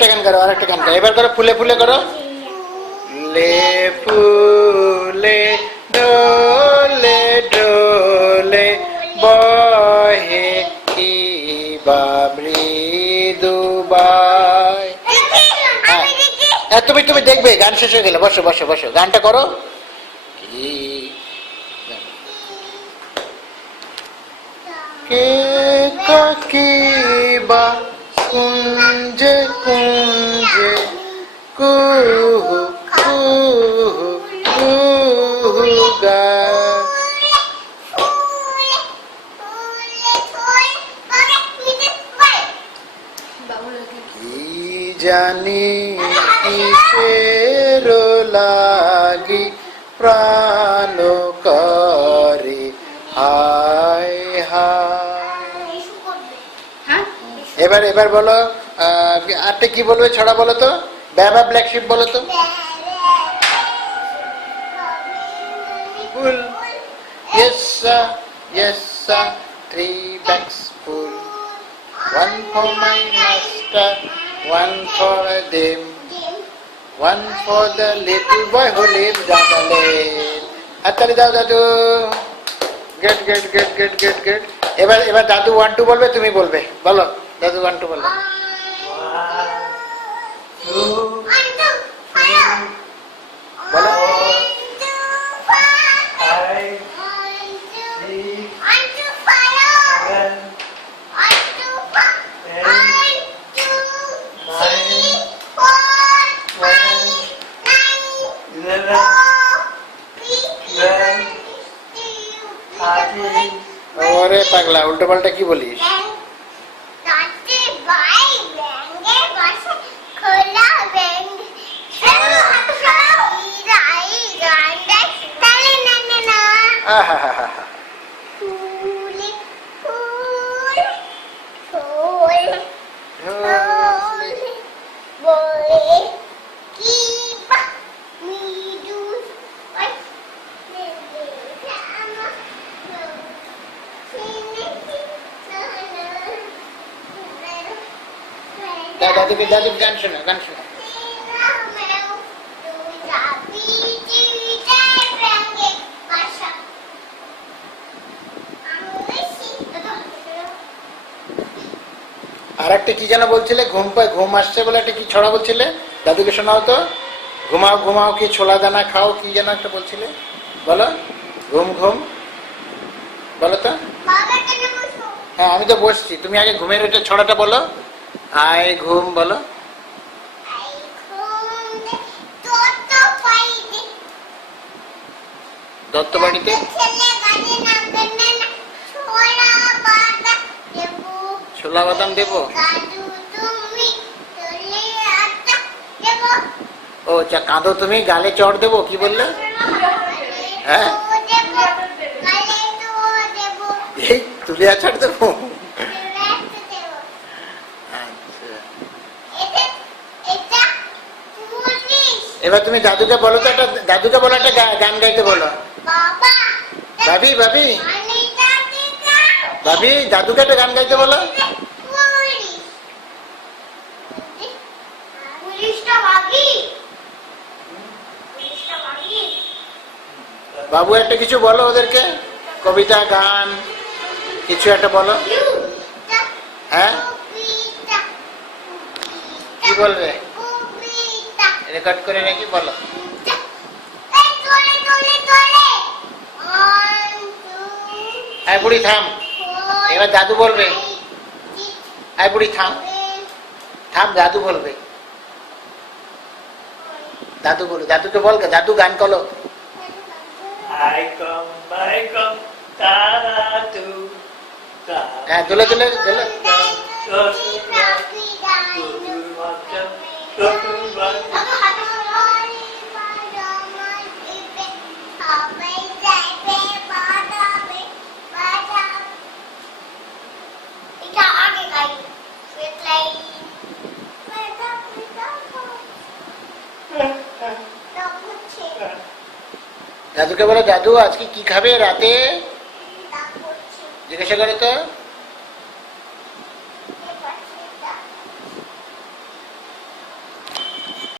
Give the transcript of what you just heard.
আরেকটা গান করো, আরেকটা গান করো, এবার করো ফুলে ফুলে করো। লে ফুলে ডোলে ডোলে বহে কি মৃদুবাই। তুমি তুমি দেখবে, গান শেষ হয়ে গেলে বসো বসো বসো, গানটা করো। কে কাকিবা কুঞ্জে কুঞ্জে কুহু কুহু কুহু গায়। কি জানি কিসের লাগি প্রাণ করে হায় হায়। এবার এবার বলো, আরটা কি বলবে ছড়া বলো তো, বাবা ব্ল্যাক শিপ বলো তো। ফুল yes sir, yes sir, 3 bags full, 1 for my master, 1 for them, 1 for the little boy who lives down the lane. হাততালি দাও দাদু। Get get get get get get. এবার এবার দাদু 1 2 বলবে, তুমি বলবে, বলো দাদু 1 2 বলো। বলো। ওরে পাগলা, উল্টো পাল্টা কি বলিস? দাদুকে দাদু গান শোনা, গান শোনা। আর একটা কি যেন বলছিলে, ঘুম পায় ঘুম আসছে বলে একটা কি ছড়া বলছিলে, দাদুকে শোনাও তো। ঘুমাও ঘুমাও কি ছোলা দানা খাও, কি যেন একটা বলছিলে, বলো। ঘুম ঘুম বলো তো। হ্যাঁ আমি তো বসছি, তুমি আগে ঘুমের ওইটা ছড়াটা বলো। আয় ঘুম বলো। দত্ত বাড়িতে ছোলা বাদাম দেবো। ও আচ্ছা, কাঁদো তুমি গালে চড় দেবো, কি বললে? হ্যাঁ এই তুলে আছাড় দেবো। এবার তুমি দাদুকে বলো তো, একটা দাদুকে বলো একটা গান গাইতে বলো। ভাবি ভাবি ভাবি দাদুকে একটা গান গাইতে বলো। বাবু একটা কিছু বলো ওদেরকে, কবিতা গান কিছু একটা বলো। হ্যাঁ কি বলবে, রেকর্ড করে নাকি, বলো। হ্যাঁ বুড়ি থাম, এবার দাদু বলবে। হ্যাঁ বুড়ি থাম থাম, দাদু বলবে। দাদু বলো, দাদুকে বল, দাদু গান করো। হ্যাঁ দোলে দোলে দোলে। দাদুকে বলো, দাদু আজকে কি খাবে রাতে, জিজ্ঞাসা করে তো।